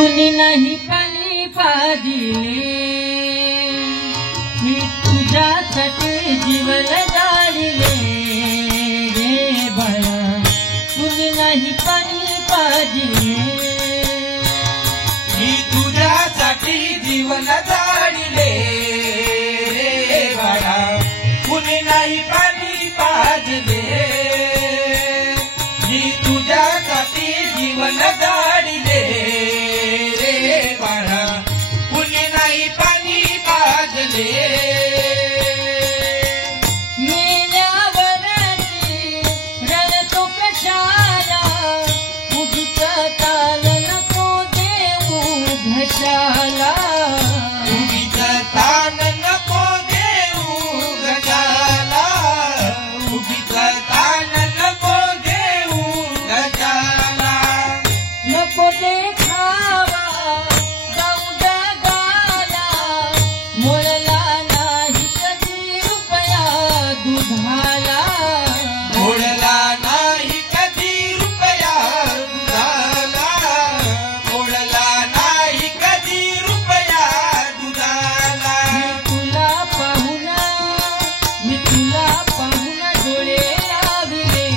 कुणी नाही पाणी पाजिले मी तुझ्यासाठी जीवन जाळले रे बाळा कुणी नाही पाणी पाजिले मी तुझ्यासाठी जीवन जाळले रे बाळा कुणी नाही पाणी पाजले मी तुझ्यासाठी जीवन जाळले रे बाळा कुणी नाही पाणी पाजले मेल्यावरती रडतो कशाला उगीच ताल नको देऊ घशाला उगीच ताण नको देऊ गजाला उगीच ताण नको देऊ गजाला नको देखावा जाऊ जगाला मोडला नाही कधी रुपया दुधाला मोडला नाही कधी रुपया दुधाला मोडला नाही कधी रुपया दुधाला मी तुला पाहून डोळे लावले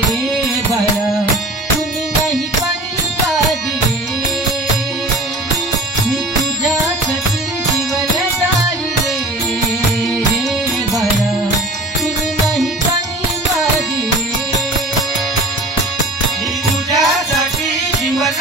रे बाळा कुणी नाही पाणी पाजले मी तुझ्यासाठी जीवन जाळले रे बाळा कुणी नाही पाणी पाजले मी तुझ्यासाठी जीवन